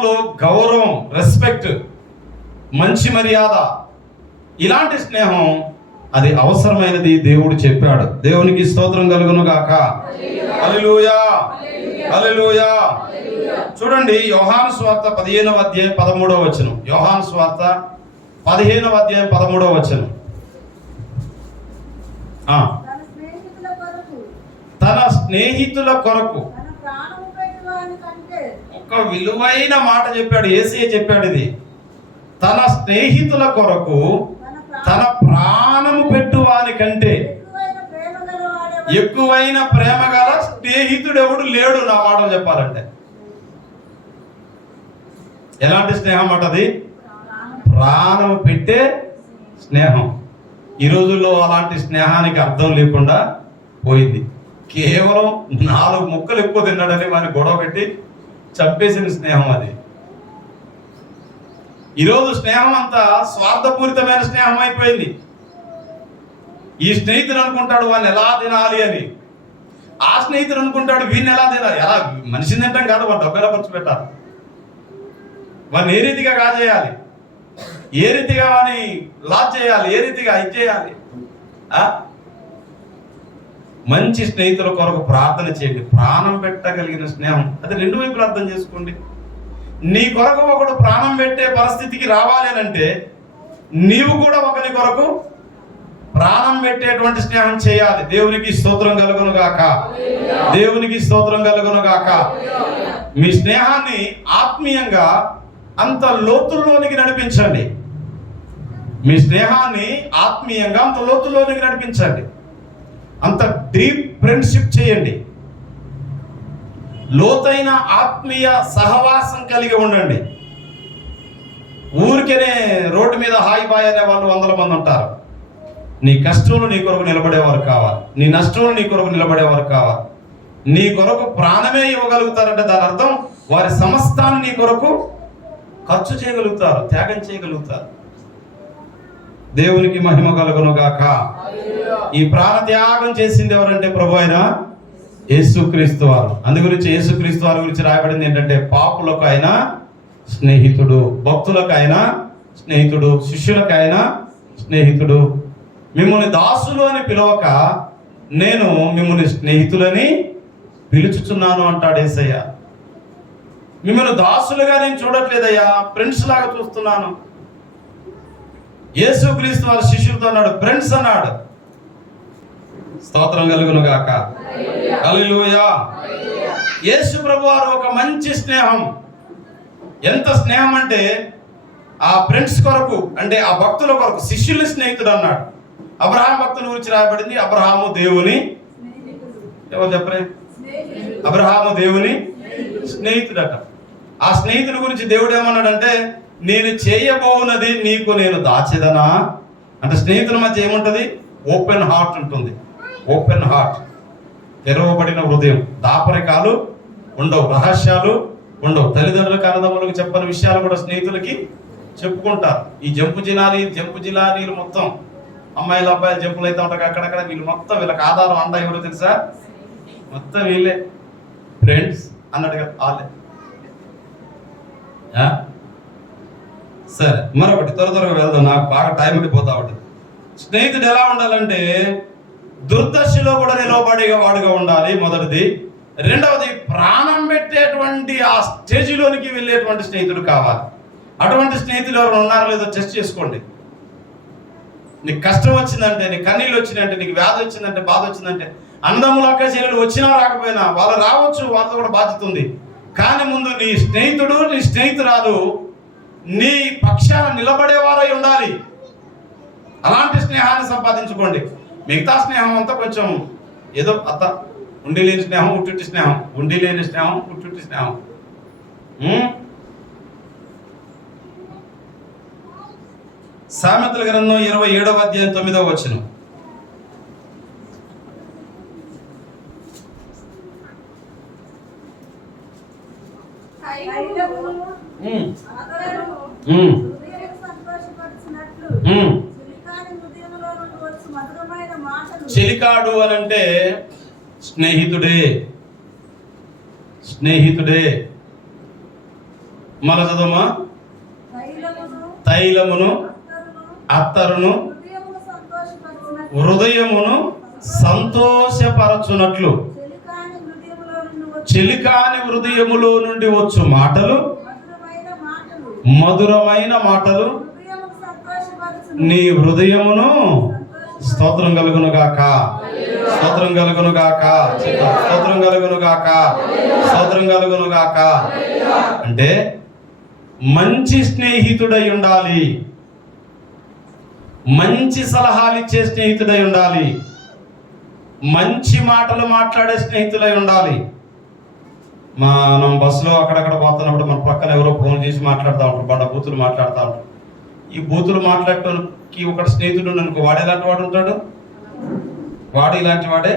స్నేహంలో గౌరవం, రెస్పెక్ట్, మంచి మర్యాద, ఇలాంటి స్నేహం అది అవసరమైనది దేవుడు చెప్పాడు. దేవునికి స్తోత్రం కలుగును గాక. హల్లెలూయా, హల్లెలూయా. చూడండి, యోహాను సువార్త 15వ అధ్యాయం 13వ వచనం. యోహాను సువార్త 15వ అధ్యాయం 13వ వచనం. తన స్నేహితుల కొరకు ఒక విలువైన మాట చెప్పాడు. యేసయ్య చెప్పాడు ఇది. తన స్నేహితుల కొరకు తన ప్రాణము పెట్టువాని కంటే ఎక్కువైన ప్రేమ గల స్నేహితుడు ఎవడు లేడు. నా మాటలు చెప్పాలంటే ఎలాంటి స్నేహం అంటది? ప్రాణం పెట్టే స్నేహం. ఈ రోజుల్లో అలాంటి స్నేహానికి అర్థం లేకుండా పోయింది. కేవలం 4 ముక్కలు ఎక్కువ తిన్నాడని వాడిని గొడవ పెట్టి చంపేసిన స్నేహం అది. ఈరోజు స్నేహం అంతా స్వార్థపూరితమైన స్నేహం అయిపోయింది. ఈ స్నేహితుడు అనుకుంటాడు వాడిని ఎలా తినాలి అని, ఆ స్నేహితుడు అనుకుంటాడు వీడిని ఎలా తినాలి. ఎలా మనిషిని తింటాం కాదు, వాడు డబ్బు ఎలా ఖర్చు పెట్టాలి, వాడిని ఏ రీతిగా కాజేయాలి, ఏ రీతిగా వాడిని లాజ్ చేయాలి, ఏ రీతిగా ఇది చేయాలి. మంచి స్నేహితుల కొరకు ప్రార్థన చేయండి. ప్రాణం పెట్టగలిగిన స్నేహం అది 2 వైపులు అర్థం చేసుకోండి. నీ కొరకు ఒకడు ప్రాణం పెట్టే పరిస్థితికి రావాలి అని అంటే నీవు కూడా ఒకరి కొరకు ప్రాణం పెట్టేటువంటి స్నేహం చేయాలి. దేవునికి స్తోత్రం కలుగును గాక. దేవునికి స్తోత్రం కలుగును గాక. మీ స్నేహాన్ని ఆత్మీయంగా అంత లోతుల్లోనికి నడిపించండి. మీ స్నేహాన్ని ఆత్మీయంగా అంత లోతుల్లోనికి నడిపించండి. అంత డీప్ ఫ్రెండ్షిప్ చేయండి. లోతైన ఆత్మీయ సహవాసం కలిగి ఉండండి. ఊరికేనే రోడ్డు మీద హాయ్ బాయ్ అనే వాళ్ళు 100 మంది ఉంటారు. నీ కష్టంలో నీ కొరకు నిలబడేవారు కావాలి, నీ నష్టంలో నీ కొరకు నిలబడేవారు కావాలి. నీ కొరకు ప్రాణమే ఇవ్వగలుగుతారంటే దాని అర్థం వారి సమస్తాన్ని నీ కొరకు ఖర్చు చేయగలుగుతారు, త్యాగం చేయగలుగుతారు. దేవునికి మహిమ కలుగును గాక. ఈ ప్రాణ త్యాగం చేసింది ఎవరంటే ప్రభు అయిన యేసుక్రీస్తు వారు. అందు గురించి యేసుక్రీస్తు వారి గురించి రాయబడింది ఏంటంటే పాపులకు ఆయన స్నేహితుడు, భక్తులకు ఆయన స్నేహితుడు, శిష్యులకు ఆయన స్నేహితుడు. మిమ్మల్ని దాసులు అని పిలవక నేను మిమ్మల్ని స్నేహితులని పిలుచుచున్నాను అంటాడు యేసయ్య. మిమ్మల్ని దాసులుగా నేను చూడట్లేదయ్యా, ఫ్రెండ్స్ లాగా చూస్తున్నాను. యేసుక్రీస్తు వారి శిష్యులతో అన్నాడు ఫ్రెండ్స్ అన్నాడు. స్తోత్రం కలుగును గాక. హల్లెలూయా. యేసు ప్రభు వారు ఒక మంచి స్నేహం. ఎంత స్నేహం అంటే ఆ ఫ్రెండ్స్ కొరకు, అంటే ఆ భక్తుల కొరకు శిష్యుల స్నేహితుడు అన్నాడు. అబ్రహాం భక్తుల గురించి రాయబడింది. అబ్రహాము దేవుని, ఎవరు చెప్పరే, అబ్రహాము దేవుని స్నేహితుడట. ఆ స్నేహితుడి గురించి దేవుడు ఏమన్నాడంటే నేను చేయబోనది నీకు నేను దాచేదనా. అంటే స్నేహితుల మధ్య ఏముంటుంది? ఓపెన్ హార్ట్ ఉంటుంది. ఓపెన్ హార్ట్, తెరవబడిన హృదయం. దాపరికాలు ఉండవు, రహస్యాలు ఉండవు. తల్లిదండ్రులకు అన్నదమ్ములకు చెప్పని విషయాలు కూడా స్నేహితులకి చెప్పుకుంటారు. ఈ జంపు జిలానీలు మొత్తం అమ్మాయిలు అబ్బాయిలు జంపులు అయితే ఉంటారు అక్కడక్కడ. వీళ్ళు మొత్తం వీళ్ళకి ఆధారం అండ ఎవరో తెలుసా? మొత్తం వీళ్ళే ఫ్రెండ్స్ అన్నట్టుగా వాళ్ళే. సరే, మరొకటి త్వరగా వెళ్దాం, నాకు బాగా టైం అయిపోతా ఉంటుంది. స్నేహితుడు ఎలా ఉండాలంటే దుర్దశలో కూడా నిలబడేవాడుగా ఉండాలి, మొదటిది. రెండవది, ప్రాణం పెట్టేటువంటి ఆ స్టేజిలోనికి వెళ్ళేటువంటి స్నేహితుడు కావాలి. అటువంటి స్నేహితులు ఎవరు ఉన్నారో లేదో టెస్ట్ చేసుకోండి. నీకు కష్టం వచ్చిందంటే, నీకు కన్నీళ్ళు వచ్చిందంటే, నీకు వ్యాధి వచ్చిందంటే, బాధ వచ్చిందంటే, అన్నదమ్ములు అక్క చెల్లెలు వచ్చినా రాకపోయినా వాళ్ళు రావచ్చు, వాళ్ళతో కూడా బాధ్యత ఉంది. కానీ ముందు నీ స్నేహితుడు, నీ స్నేహితురాలు నీ పక్షాన నిలబడేవారై ఉండాలి. అలాంటి స్నేహాన్ని సంపాదించుకోండి. మిగతా స్నేహం అంతా కొంచెం ఏదో అత్త ఉండి లేని స్నేహం, ఉట్టుట్టి స్నేహం, ఉండి లేని స్నేహం, ఉట్టుట్టి స్నేహం. సామెతల గ్రంథం 27వ అధ్యాయం 9వ వచనం. చెలికాడు అని అంటే స్నేహితుడే. స్నేహితుడే మళ్ళా చదవమా. తైలమును అత్తరును హృదయమును సంతోషపరచునట్లు చెలికాని హృదయములో నుండి వచ్చు మాటలు, మధురమైన మాటలు నీ హృదయమును. స్తోత్రం కలుగును గాక, స్తోత్రం కలుగును గాక, స్తోత్రం కలుగును గాక, స్తోత్రం కలుగును గాక. అంటే మంచి స్నేహితుడై ఉండాలి, మంచి సలహాలు ఇచ్చే స్నేహితుడై ఉండాలి, మంచి మాటలు మాట్లాడే స్నేహితులై ఉండాలి. మనం బస్సులో అక్కడక్కడ పోతున్నప్పుడు మన పక్కన ఎవరో ఫోన్ చేసి మాట్లాడుతూ ఉంటారు, బండ బూతులు మాట్లాడుతూ ఉంటారు. ఈ బూతులు మాట్లాడటానికి ఒకటి స్నేహితుడు అనుకో, వాడు ఎలాంటి వాడు ఉంటాడు? వాడు ఇలాంటి వాడే.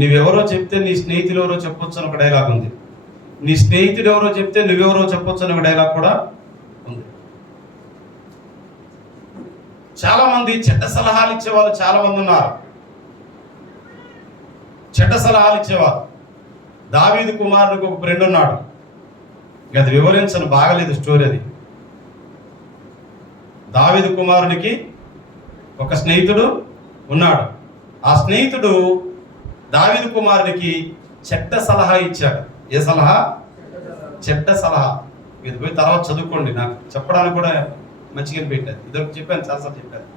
నువ్వెవరో చెప్తే నీ స్నేహితులు ఎవరో చెప్పొచ్చు అని ఒక డైలాగ్ ఉంది. నీ స్నేహితుడు ఎవరో చెప్తే నువ్వెవరో చెప్పొచ్చు అని ఒక డైలాగ్ కూడా ఉంది. చాలా మంది చెడ్డ సలహాలు ఇచ్చేవాళ్ళు చాలా మంది ఉన్నారు. చెడ్డ సలహాలు ఇచ్చేవారు. దావీదు కుమారుడికి ఒక ఫ్రెండ్ ఉన్నాడు. అది వివరించను, బాగలేదు స్టోరీ అది. దావీదు కుమారునికి ఒక స్నేహితుడు ఉన్నాడు. ఆ స్నేహితుడు దావీదు కుమారునికి చెడ్డ సలహా ఇచ్చాడు. ఏ సలహా? చెడ్డ సలహా. ఇది పోయి తర్వాత చదువుకోండి, నాకు చెప్పడానికి కూడా మంచిగా పెట్టారు. ఇదొకటి చెప్పాను, చాలాసార్లు చెప్పాను.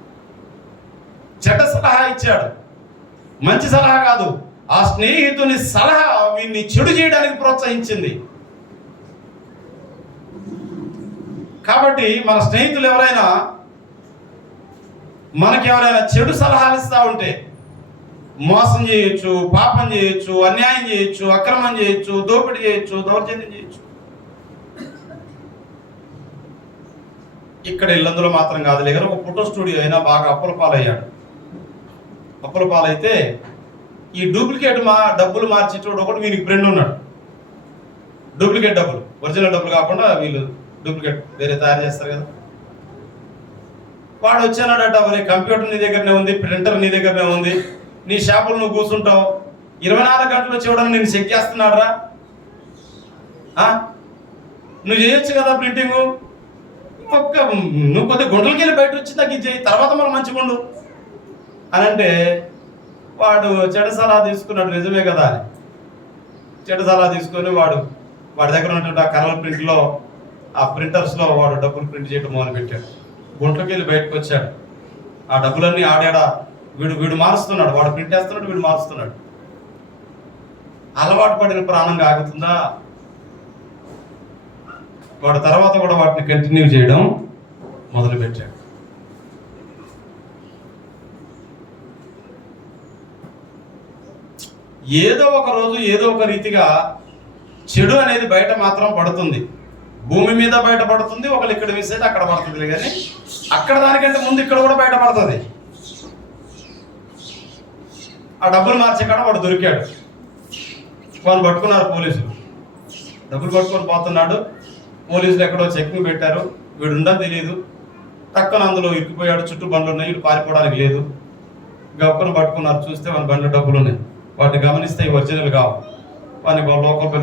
చెడ్డ సలహా ఇచ్చాడు, మంచి సలహా కాదు. ఆ స్నేహితుని సలహా వీడిని చెడు చేయడానికి ప్రోత్సహించింది. కాబట్టి మన స్నేహితులు ఎవరైనా మనకెవరైనా చెడు సలహాలు ఇస్తూ ఉంటే, మోసం చేయొచ్చు, పాపం చేయొచ్చు, అన్యాయం చేయొచ్చు, అక్రమం చేయొచ్చు, దోపిడీ చేయొచ్చు, దౌర్జన్యం చేయొచ్చు. ఇక్కడ ఇల్లందులో మాత్రం కాదు, లేక ఒక ఫోటో స్టూడియో అయినా బాగా అప్పుల పాలయ్యాడు. అప్పుల పాలైతే ఈ డూప్లికేట్ డబ్బులు మార్చేటోడు ఒకటి వీనికి ఫ్రెండ్ ఉన్నాడు. డూప్లికేట్ డబ్బులు, ఒరిజినల్ డబ్బులు కాకుండా వీళ్ళు డూప్లికేట్ వేరే తయారు చేస్తారు కదా. వాడు వచ్చానాడట, మరి కంప్యూటర్ నీ దగ్గరనే ఉంది, ప్రింటర్ నీ దగ్గరనే ఉంది, నీ షాపులు నువ్వు కూర్చుంటావు, 24 గంటలు చూడడానికి నేను చెక్ చేస్తున్నాడురా, నువ్వు చేయొచ్చు కదా ప్రింటింగు, నువ్వు కొద్దిగా గుంటలకి వెళ్ళి బయట వచ్చి తగ్గించేయి, తర్వాత మనం మంచిగా ఉండు అని అంటే వాడు చెడు సలహా తీసుకున్నాడు. నిజమే కదా అని చెడు సలహా తీసుకొని వాడి దగ్గర ఉన్నటువంటి ఆ కలర్ ప్రింట్లో, ఆ ప్రింటర్స్లో వాడు డబ్బులు ప్రింట్ చేయడం మొదలుపెట్టాడు. గుంట్లోకి వెళ్ళి బయటకు వచ్చాడు. ఆ డబ్బులన్నీ ఆడాడా వీడు మారుస్తున్నాడు. వాడు ప్రింట్ వేస్తున్నాడు, వీడు మారుస్తున్నాడు. అలవాటు పడిన ప్రాణంగా ఆగుతుందా? వాడు తర్వాత కూడా వాటిని కంటిన్యూ చేయడం మొదలుపెట్టాడు. ఏదో ఒక రోజు ఏదో ఒక రీతిగా చెడు అనేది బయట మాత్రం పడుతుంది. భూమి మీద బయట పడుతుంది, ఒకళ్ళు ఇక్కడ వేసేది అక్కడ పడుతుంది. కానీ అక్కడ దానికంటే ముందు ఇక్కడ కూడా బయట పడుతుంది. ఆ డబ్బులు మార్చే కాడ వాడు దొరికాడు. వాళ్ళు పట్టుకున్నారు పోలీసులు. డబ్బులు పట్టుకొని పోతున్నాడు. పోలీసులు ఎక్కడో చెక్కింగ్ పెట్టారు. వీడు ఉండని తెలియదు. టక్కన అందులో ఇరుక్కుపోయాడు. చుట్టూ బండ్లు ఉన్నాయి, వీడు పారిపోవడానికి లేదు. గొప్పను పట్టుకున్నారు. చూస్తే వాళ్ళ బండ్లు డబ్బులు ఉన్నాయి. వాటిని గమనిస్తే ఇవి ఒరిజినల్ కావు. వాడిని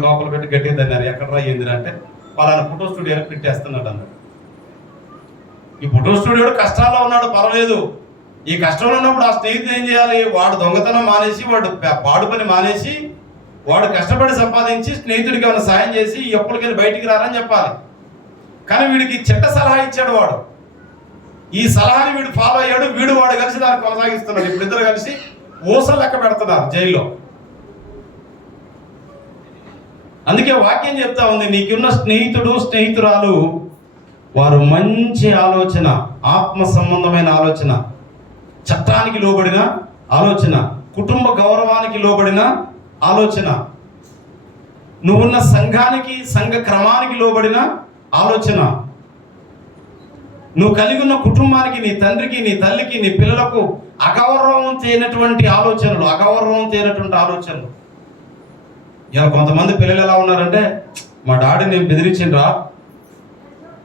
లోపల పెట్టి గట్టిగా తన్నారు. ఎక్కడ ఏంది అంటే వాళ్ళని ఫోటో స్టూడియోలో పెట్టేస్తున్నాడు అన్నాడు. ఈ ఫోటో స్టూడియోడు కష్టాల్లో ఉన్నాడు, పర్వాలేదు. ఈ కష్టంలో ఉన్నప్పుడు ఆ స్నేహితుడు ఏం చేయాలి? వాడు దొంగతనం మానేసి, వాడు పాడు పని మానేసి, వాడు కష్టపడి సంపాదించి స్నేహితుడికి ఏమైనా సాయం చేసి ఈ అప్పులకి వెళ్ళి బయటికి రారని చెప్పాలి. కానీ వీడికి చెడ్డ సలహా ఇచ్చాడు వాడు. ఈ సలహాని వీడు ఫాలో అయ్యాడు. వాడు కలిసి దాన్ని కొనసాగిస్తున్నాడు. ఇప్పుడు ఇద్దరు కలిసి ఊసలు లెక్క పెడుతున్నారు జైల్లో. అందుకే వాక్యం చెప్తా ఉంది, నీకున్న స్నేహితుడు స్నేహితురాలు వారు మంచి ఆలోచన, ఆత్మ సంబంధమైన ఆలోచన, చట్టానికి లోబడిన ఆలోచన, కుటుంబ గౌరవానికి లోబడిన ఆలోచన, నువ్వున్న సంఘానికి సంఘ క్రమానికి లోబడిన ఆలోచన, నువ్వు కలిగి ఉన్న కుటుంబానికి, నీ తండ్రికి, నీ తల్లికి, నీ పిల్లలకు అగౌరవం తేనటువంటి ఆలోచనలు. ఇలా కొంతమంది పిల్లలు ఎలా ఉన్నారంటే, మా డాడీని నేను బెదిరించిండ్రా,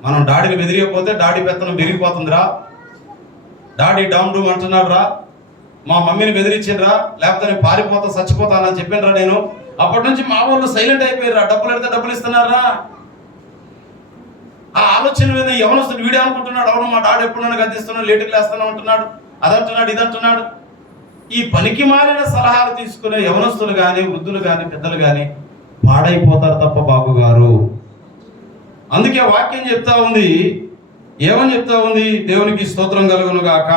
మనం డాడీని బెదిరియకపోతే డాడీ పెత్తనం పెరిగిపోతుందిరా, డాడీ డౌన్ డూమ్ అంటున్నాడు రా, మా మమ్మీని బెదిరించిండ్రా, లేకపోతే నేను పారిపోతా చచ్చిపోతానని చెప్పినరా నేను. అప్పటి నుంచి మా వాళ్ళు సైలెంట్ అయిపోయారా. డబ్బులు అడిగితే డబ్బులు ఇస్తున్నారా. ఆ ఆలోచన మీద యవనస్తుడు వీడే అనుకుంటున్నాడు, అవును మా డాడీ ఎప్పుడు నన్ను గద్దిస్తున్నాడు, లేటుకు లేస్తాను అంటున్నాడు, అదంటున్నాడు ఇదంటున్నాడు. ఈ పనికి మాలిన సలహాలు తీసుకునే యవనస్తులు కానీ, వృద్ధులు కానీ, పెద్దలు కానీ పాడైపోతారు తప్ప బాబుగారు. అందుకే వాక్యం చెప్తా ఉంది, ఏమని చెప్తా ఉంది? దేవునికి స్తోత్రం కలుగును గాక.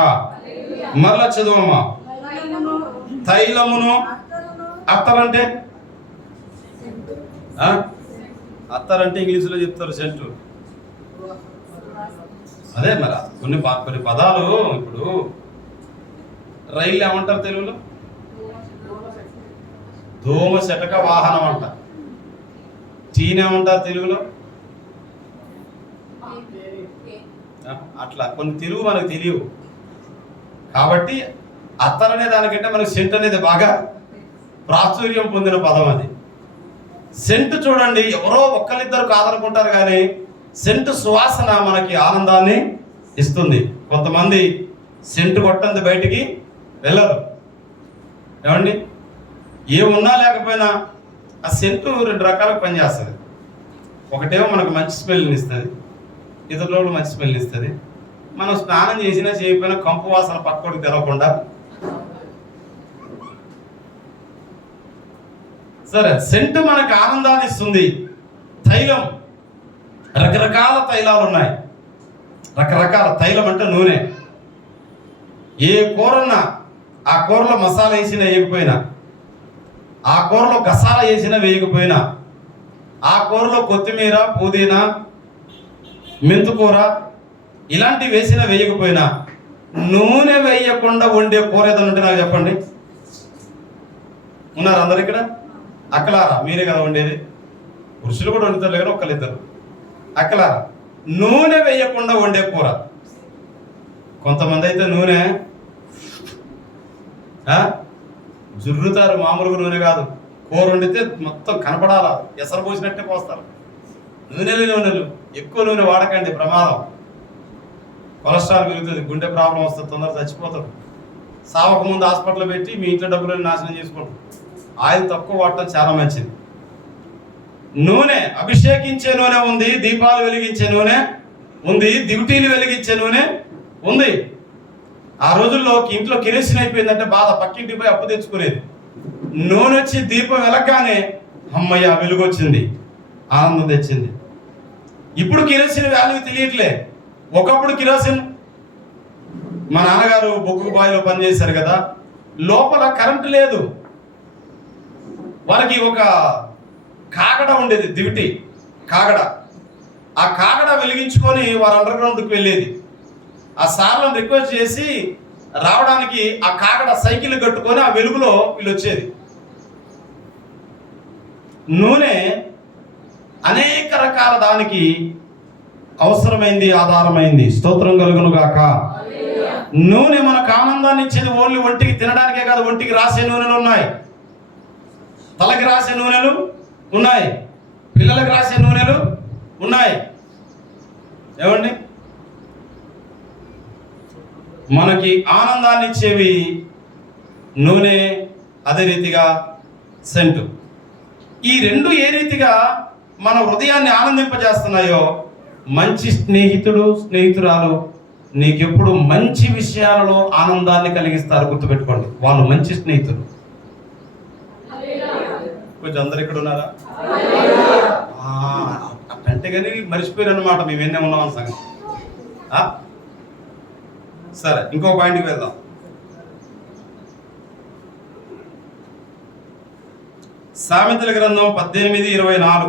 మరలా చదువమ్మా. తైలమును, అత్తరంటే అత్తరంటే ఇంగ్లీషులో చెప్తారు సెంటు. అదే మరి కొన్ని పదాలు. ఇప్పుడు రైలు ఏమంటారు తెలుగులో? దోమ శటక వాహనం అంట. టీన్ ఏమంటారు తెలుగులో? అట్లా కొన్ని తెలుగు మనకు తెలియవు కాబట్టి అత్తర్ అనే దానికంటే మనకు సెంట్ అనేది బాగా ప్రాచుర్యం పొందిన పదం. అది సెంట్ చూడండి, ఎవరో ఒక్కరిద్దరు కాదనుకుంటారు కానీ సెంటు సువాసన మనకి ఆనందాన్ని ఇస్తుంది. కొంతమంది సెంటు కొట్టంది బయటికి వెళ్ళరు. ఏమండి, ఏమున్నా లేకపోయినా ఆ సెంటు 2 రకాలకు పనిచేస్తుంది. ఒకటేమో మనకు మంచి స్మెల్ని ఇస్తుంది, ఇతరులు మంచి స్మెల్ ఇస్తుంది. మనం స్నానం చేసినా చేయకపోయినా కంపు వాసన పక్కోడికి తెలవకుండా. సరే, సెంటు మనకు ఆనందాన్ని ఇస్తుంది. తైలం, రకరకాల తైలాలు ఉన్నాయి. రకరకాల తైలం అంటే నూనె. ఏ కూరన్నా ఆ కూరలో మసాలా వేసినా వేయకపోయినా, ఆ కూరలో గసాల వేసినా వేయకపోయినా, ఆ కూరలో కొత్తిమీర, పుదీనా, మెంతుకూర ఇలాంటివి వేసినా వేయకపోయినా, నూనె వేయకుండా వండే కూర ఏదైనా ఉంటే నాకు చెప్పండి. ఉన్నారు అందరు ఇక్కడ? అక్కలారా, మీరే కదా వండేది. పురుషులు కూడా వండుతారు కానీ ఒక్కరిద్దరు. అక్కలారా, నూనె వేయకుండా వండే కూర. కొంతమంది అయితే నూనె జుర్రుతారు. మామూలుగా నూనె కాదు, కూర వండితే మొత్తం కనపడాలా, ఎసరు పోసినట్టే పోస్తారు. నూనెలు ఎక్కువ నూనె వాడకండి, ప్రమాదం. కొలెస్ట్రాల్ పెరుగుతుంది, గుండె ప్రాబ్లం వస్తుంది, తొందరగా చచ్చిపోతారు. సావక ముందు హాస్పిటల్లో పెట్టి మీ ఇంట్లో డబ్బులను నాశనం చేసుకుంటారు. ఆయిల్ తక్కువ వాడటం చాలా మంచిది. నూనె, అభిషేకించే నూనె ఉంది, దీపాలు వెలిగించే నూనె ఉంది, దివిటీలు వెలిగించే నూనె ఉంది. ఆ రోజుల్లో ఇంట్లో కిరోసిన్ అయిపోయిందంటే బాధ, పక్కింటికి పోయి అప్పు తెచ్చుకునేది. నూనె వచ్చి దీపం వెలగ్గానే అమ్మయ్య వెలుగు వచ్చింది, ఆనందం తెచ్చింది. ఇప్పుడు కిరోసిన్ వాల్యూ తెలియట్లే. ఒకప్పుడు కిరోసిన్, మా నాన్నగారు బొగ్గు బాయిలో పనిచేశారు కదా, లోపల కరెంటు లేదు. వారికి ఒక కాగడ ఉండేది, దివిటి కాగడ. ఆ కాగడ వెలిగించుకొని వారు అండర్ గ్రౌండ్కి వెళ్ళేది. ఆ సార్లను రిక్వెస్ట్ చేసి రావడానికి ఆ కాగడ సైకిల్ కట్టుకొని ఆ వెలుగులో వీళ్ళు వచ్చేది. నూనె అనేక రకాల దానికి అవసరమైంది, ఆధారమైంది. స్తోత్రం కలుగును గాక. నూనె మనకు ఆనందాన్ని ఇచ్చేది ఓన్లీ ఒంటికి తినడానికే కాదు. ఒంటికి రాసే నూనెలు ఉన్నాయి, తలకి రాసే నూనెలు ఉన్నాయి, పిల్లలకు రాసే నూనెలు ఉన్నాయి. ఏమండి, మనకి ఆనందాన్ని ఇచ్చేవి నూనె, అదే రీతిగా సెంటు. ఈ రెండు ఏ రీతిగా మన హృదయాన్ని ఆనందింపజేస్తున్నాయో, మంచి స్నేహితుడు, స్నేహితురాలు నీకెప్పుడు మంచి విషయాలలో ఆనందాన్ని కలిగిస్తారు. గుర్తుపెట్టుకోండి, వాళ్ళు మంచి స్నేహితులు. కొంచెం అందరు ఇక్కడ ఉన్నారా? అంటే కానీ మర్చిపోయారు అన్నమాట, మేము ఎన్నే ఉన్నామని సంగతి. సరే, ఇంకో పాయింట్కి వెళ్దాం. సామెతల గ్రంథం 18:24.